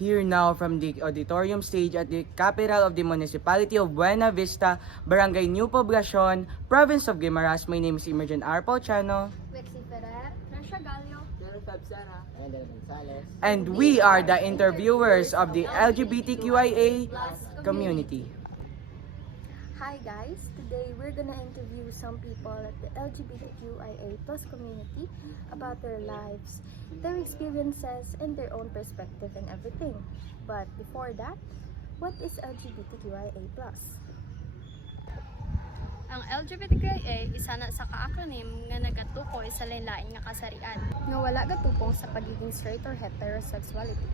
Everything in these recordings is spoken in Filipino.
here now from the auditorium stage at the capital of the municipality of Buena Vista, Barangay New Poblacion, province of Guimaras. My name is Emergen R. Pauchano. Lexi Ferrer, Rasha Gallo, And we are the interviewers of the LGBTQIA community. Hi guys, today we're gonna interview some people at the LGBTQIA plus community about their lives, their experiences, and their own perspective and everything. But before that, what is LGBTQIA plus? Ang LGBTQIA isa na sa ka-acronym nga nagatukoy sa lain-lain nga kasarian. Nga wala gatupong sa pagiging straight or heterosexuality.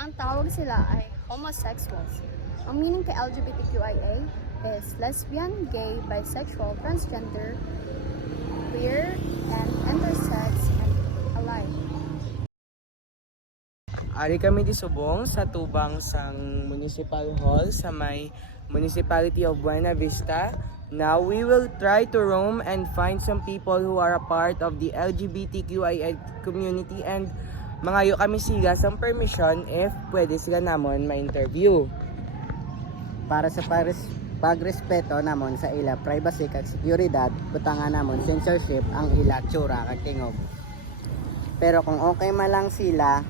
Ang tawag sila ay homosexuals. Ang meaning kay LGBTQIA is lesbian, gay, bisexual, transgender, queer, and intersex, and alike. Ari kami di subong sa tubang sang Municipal Hall sa may Municipality of Buena Vista. Now we will try to roam and find some people who are a part of the LGBTQIA community and mangayo kami sila sa permission if pwede sila namon ma-interview. Para sa pagrespeto namon sa ila privacy kag seguridad, butangan namon censorship ang ila tsura kag tingog. Pero kung okay man lang sila,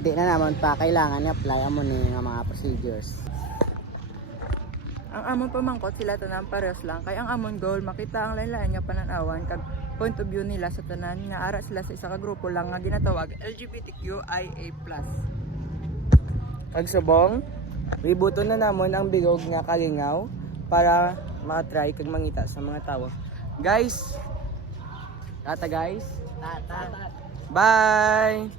di na namon pa kailangan i-apply amon ni nga mga procedures. Ang amon pamangkot sila tanan parehas lang kay ang amon goal makita ang lain-lain nga pananawan kag point of view nila sa tanan nga ara sila sa isa ka grupo lang nga ginatawag LGBTQIA+. Kag subong, ributo na namon ang bigog nga kalingaw para makatry kag mangita sa mga tawo. Guys, tata guys. Tata. Bye!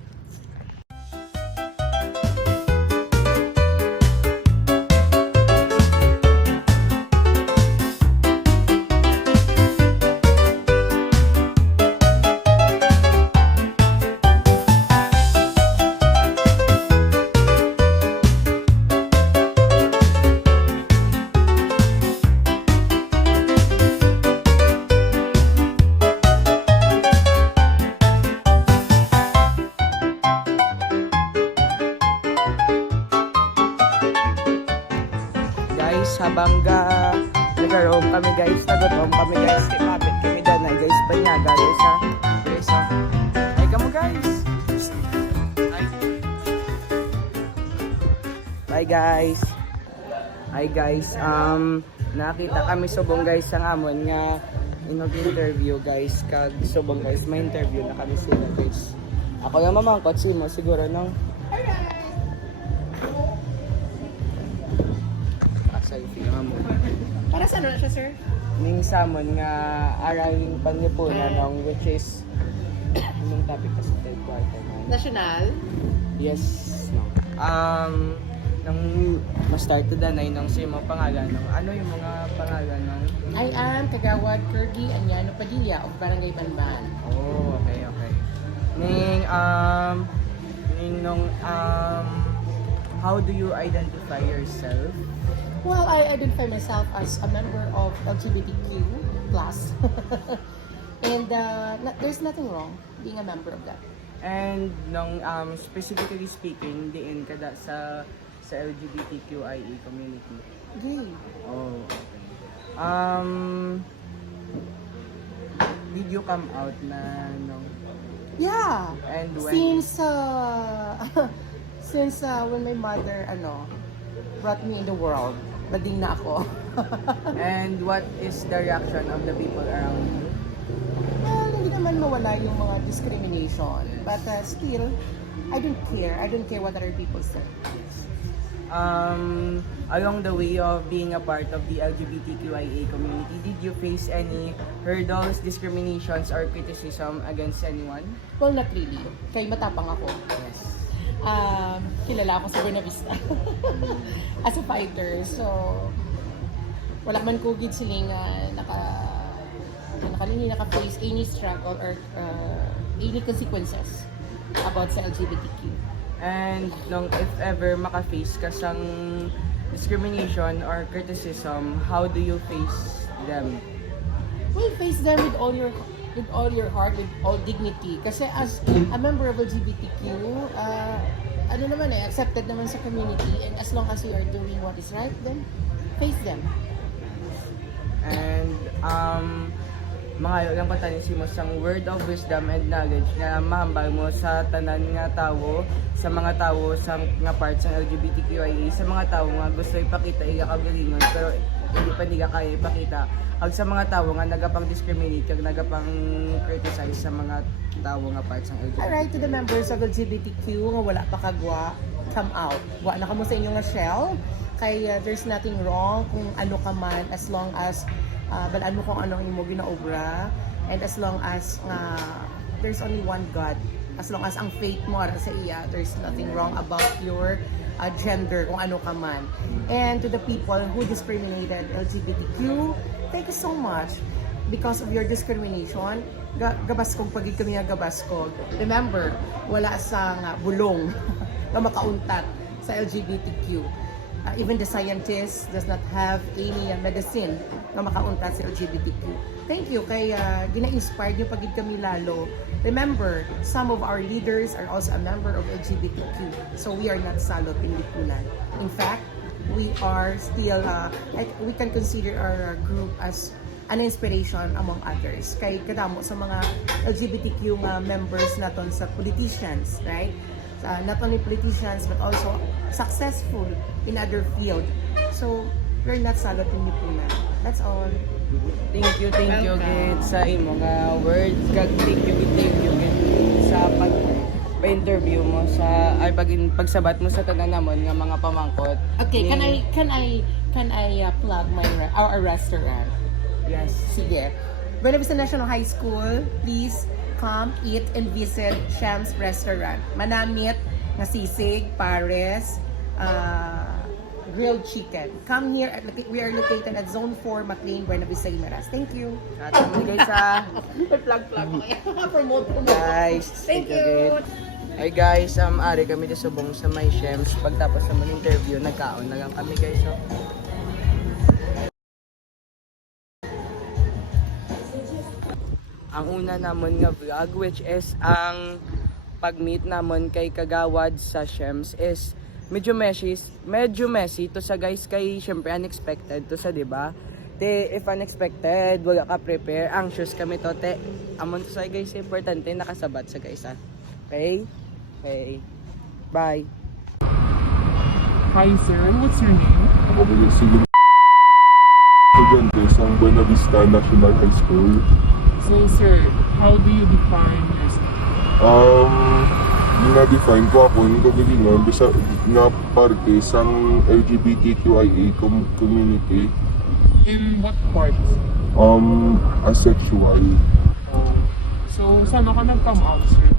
Habang nag-roam kami guys, nag-roam kami guys, tipapit kami danay guys, banyaga guys ha. Guys ha. Ay kamo guys. Hi. Bye guys. Hi guys. Nakita kami subong guys sang amon nga inog-interview guys kag subong guys, may interview na kami sila guys. Ako lang mamangkot si mo siguro no. Para sa ano na siya, sir? Ning samon nga aring panlipunan ng which is anong topic kasi third quarter na. National? Yes, no. Nang ma-start to danay nang sa mga pangalan ng ano yung mga pangalan ng I am Kagawad Kirgy Anyano Padilla of Barangay Banban. Oh, okay. Ning how do you identify yourself? Well, I identify myself as a member of LGBTQ+. And there's nothing wrong being a member of that. And nung specifically speaking, diin kada sa LGBTQIA community. Gay. Oh, okay. Did you come out na no? Yeah. And when? Since when my mother brought me in the world, naging na ako. And what is the reaction of the people around you? Well, hindi naman mawala yung mga discrimination. But still, I don't care. I don't care what other people say. Along the way of being a part of the LGBTQIA community, did you face any hurdles, discriminations, or criticism against anyone? Well, not really. Kay matapang ako. Yes. Kilala ako sa Buena Vista as a fighter. So, wala man ko gid siling naka-face any struggle or any consequences about sa LGBTQ. And if ever maka-face ka sang discrimination or criticism, how do you face them? Well, face them with all your heart, with all dignity. Kasi as a member of LGBTQ, ano naman accepted naman sa community, and as long as you are doing what is right, then face them. And mga lang patanisimo sang word of wisdom and knowledge na mahambal mo sa tanan nga tawo, sa mga tawo sa nga parts ng LGBTQIA, sa mga tawo nga gusto ipakita iya kagalingon pero hindi pa nila kaya ipakita, ag sa mga tawo nga nagapang discriminate kag nagapang criticize sa mga tawo nga parts ng LGBT. Alright, to the members of LGBTQ nga wala pa kagwa, come out. Wa na kamo sa inyong nga shell. Kay there's nothing wrong kung ano ka man, as long as balaan mo kung ano ang imo ginaobra, and as long as there's only one God, as long as ang faith mo ara sa iya, there's nothing wrong about your gender, kung ano ka man. And to the people who discriminated LGBTQ, thank you so much. Because of your discrimination, gabaskog pagid kami nga gabaskog. Remember, wala sa bulong na makauntat sa LGBTQ. Even the scientists does not have any medicine na makauntat sa LGBTQ. Thank you kay gina-inspired yung pagid kami lalo. Remember, some of our leaders are also a member of LGBTQ. So we are not salot pinilipunan. In fact, we are still we can consider our group as an inspiration among others. Kay kadamo sa mga LGBTQ members naton sa politicians, right? Not only politicians but also successful in other field. So we're not salot pinilipunan. That's all. Thank you gid sa imo nga words, kag thank you gid sa pa-interview mo sa ay pagsabat mo sa tanan namon nga mga pamangkot. Okay, Ni- can I plug our restaurant? Yes. Sige. Buena Vista National High School, please come eat and visit Sham's Restaurant. Manamit nga sisig, pares, grilled chicken. Come here. We are located at Zone 4, McLean, Buena Vista, Guimaras. Thank you. At guys Plug. Promote. guys. Thank you. Hi guys, ari kami sa subong sa may Shems. Pagtapos naman interview, nagkaon na lang kami guys. So. Ang una namon nga vlog, which is ang pag-meet namon kay Kagawad sa Shems, is medyo messy to sa guys, kay syempre unexpected to sa, diba? Te, if unexpected, wala ka prepare, anxious kami to, te. Amon to sa guys, importante nakasabat sa guys, ha? Okay? Okay. Bye. Hi sir, what's your name? Sige, estudyante sa Buena Vista National High School. So sir, how do you define yourself? Na-define ko ako ng kagalingan bisa nga parte sang LGBTQIA community. In what parts? Asexual. So saan ka nag-come out sir?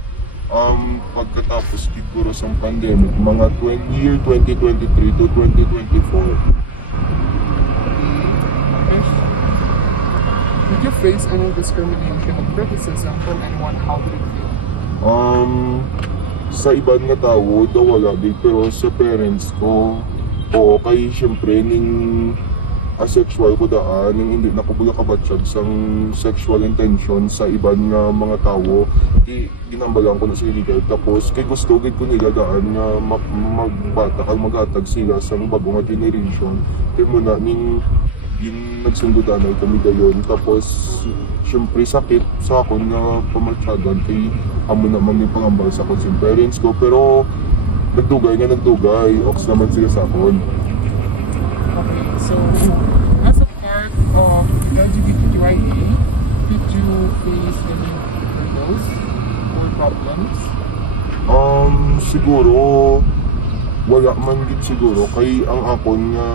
Pagkatapos siguro sa pandemic, mga year 2023 to 2024. Yes. Did you face any discrimination or criticism from anyone? How did it feel? Sa ibang nga tao, daw wala din, pero sa parents ko, oo, kay syempre, ning asexual ko daan, ning hindi na ko pula kabatsyag sang sexual intention sa ibang nga mga tao, ginambalan ko na sa illegal. Tapos, kay gusto gid ko nila daan nga magbata kag magatag sila sang bagong nga generation. Kaya muna, ning nagsundudanay kami dayon. Tapos, syempre sakit sa akon nga pamatsyagan kay amo naman yung pangambal sa akon sa parents ko. Pero nagdugay, ox naman sila sa akon. Okay, so as a part of LGBTQIA, did you face any hurdles or problems? Siguro wala man gid siguro kay ang akon nga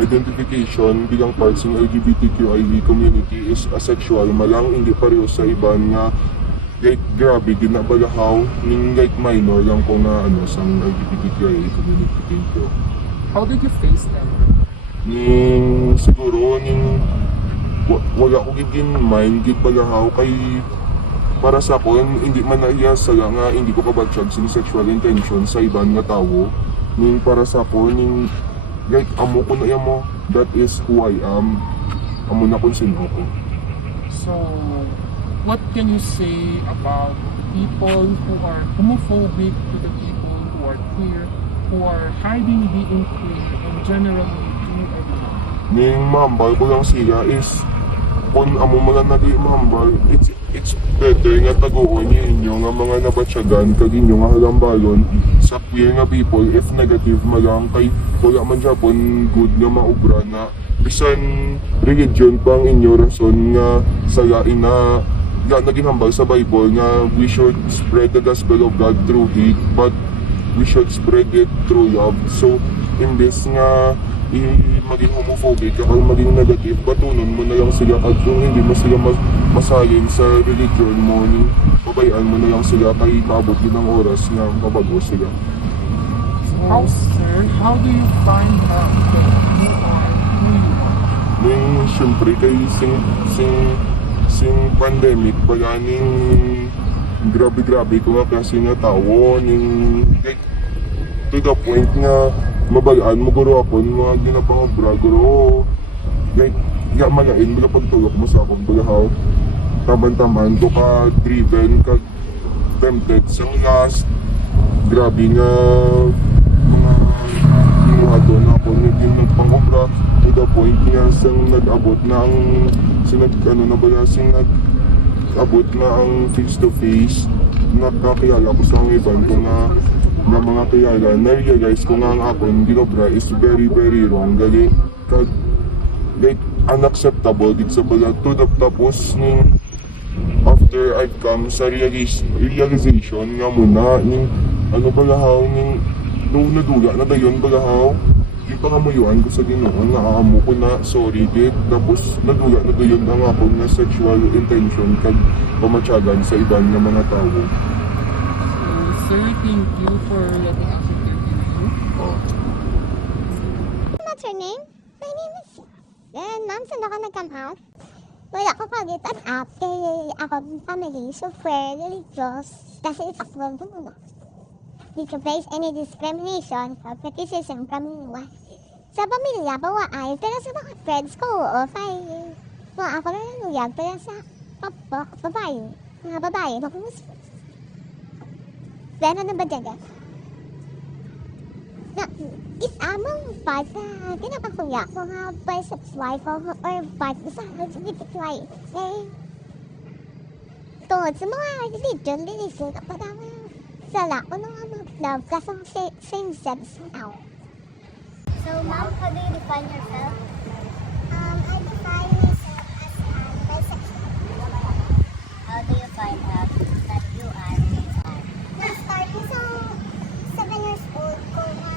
identification bilang part ng LGBTQIA community is asexual, malang hindi pareho sa iban nga grabe ginabalahaw ning minor lang ko nga sang LGBTQIA community dito. How did you face them? Siguro wala ko gid mind gid balahaw kay para sa akon, hindi man naiyasa nga hindi ko kabatsyag sin sexual intention sa ibang nga tao. Para sa akon, amo ko na mo, that is who I am. Amo na kung sino ko. So, what can you say about people who are homophobic to the people who are unclear, who are hiding being clear, and generally do everything. Ning mahambal ko lang sila is kung amo man lang naging mahambal, it's better nga taguon niyo inyo nga mga nabatsyagan kag inyo nga halambalon sa queer nga people if negative malang kay wala man Japon good nga maubra na bisan religion pang inyo rason nga salain na nga naging hambal sa Bible nga we should spread the gospel of God through hate but we should spread it through love. So in this nga maging homophobic o maging negative, batunon mo na lang sila at kung hindi mo sila masalin sa religion mo, pabayaan mo na lang sila kay maabot din ang oras na mabago sila. How, sir, how do you find out that you are who you are? Ning syempre kay sing pandemic pala ning grabe ko nga kasi nga tao ning like, to the point nga mabalaan mo guro ako mga ginapangobra guro like ya malain mga pagtulok mo sa akong balahaw taman-taman to ka driven ka tempted sa last grabe nga mga kinuha doon ako naging nagpangobra to the point nga sang nag-abot na ang nag-abot na ang face to face nakakilala ko sa iban ko na mga kilala, na-realize ko nga ang akong ginobra is very wrong. Gali, like, unacceptable dito sa balat to the tapos ning after I've come sa realization nga muna ning ano balahaw ning nung nadula na dayon balahaw yung pangamuyuan ko sa Ginoo nga aamo ko na sorry dit tapos nadula na dayon ang akong na sexual intention kag pamatyagan sa iban nga mga tao. Sir, thank you for letting us interview you. What's your name? My name is... ma'am, saan ako nag-come out? Wala ko pagitan up kay ako family, super religious. Kasi it's from the muna. Did you face any discrimination or criticism from anyone? Sa pamilya, bawa ay, pero sa mga friends ko, ay, ako na nanuyag, pero sa babae, mga babae, makumusip. Pero na ba dyan? Na, is among part na kinapakuya ko nga bisexual ko or part sa LGBTQI. Eh, tungod sa mga religion, kapag sala ko nung love kasang same-sex now. So, ma'am, how do you define yourself? I define myself as bisexual. How do you find out that you are bisexual? Na-start ko sa 7 years old ko na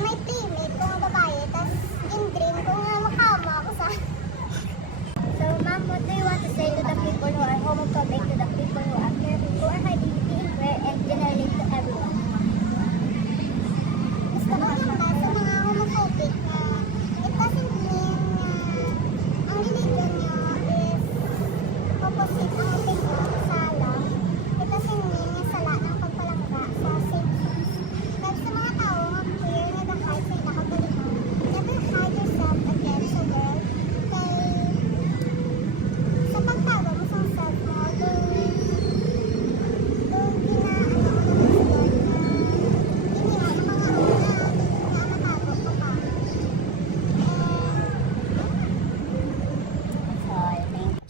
may playmate ko ng babae, tas in dream ko nga makama ako sa... So, ma'am, what do you want to say to the people who are homophobic, to the people who are hiding being queer, and generally to everyone? Gusto ko lang ba sa mga homophobic na it doesn't mean na ang religion nyo is opposite ang opinion sa love. It doesn't mean na sala ng pagpalangga sa same sex. But sa mga tao nga queer na nag-hide sa inakabalihan, never hide yourself against the world. Kay sa pagtago mo sa self mo, doon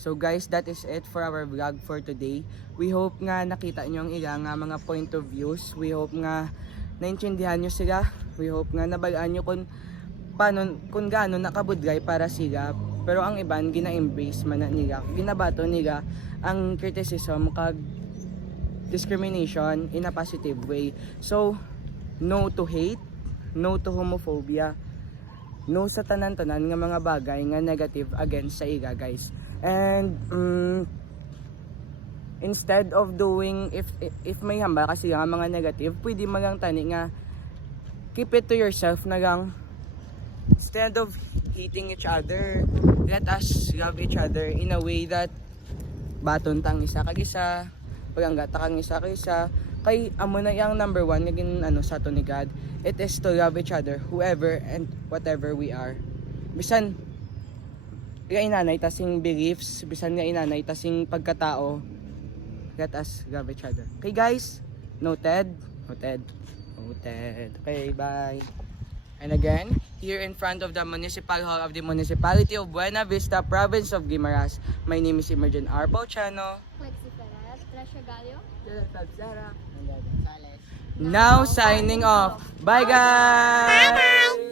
So guys, that is it for our vlog for today. We hope nga nakita nyo ang ilang mga point of views. We hope nga naintindihan nyo sila. We hope nga nabalaan nyo kung gaano nakabudlay para sila. Pero ang iban, gina-embrace man na nila. Ginabato nila ang criticism kag discrimination in a positive way. So, no to hate, no to homophobia, no sa tanan-tanan nga mga bagay nga negative against sa ila, guys. And instead of doing if may hamba kasi nga mga negative, pwede mo lang tani nga keep it to yourself na lang. Instead of hating each other, let us love each other in a way that baton tang isa kag isa, paganggata kang isa kag isa, kay amo na yang number one naging sa to ni God. It is to love each other, whoever and whatever we are. Bisan nga inanay tasing beliefs, bisan nga inanay tasing pagkatao, let us love each other. Okay guys, noted. Noted. Okay, bye. And again, here in front of the Municipal Hall of the Municipality of Buena Vista, Province of Guimaras, my name is Emergen R. Pauchano. Lexi Perez, Tresha Gallo. Now signing off. Bye guys!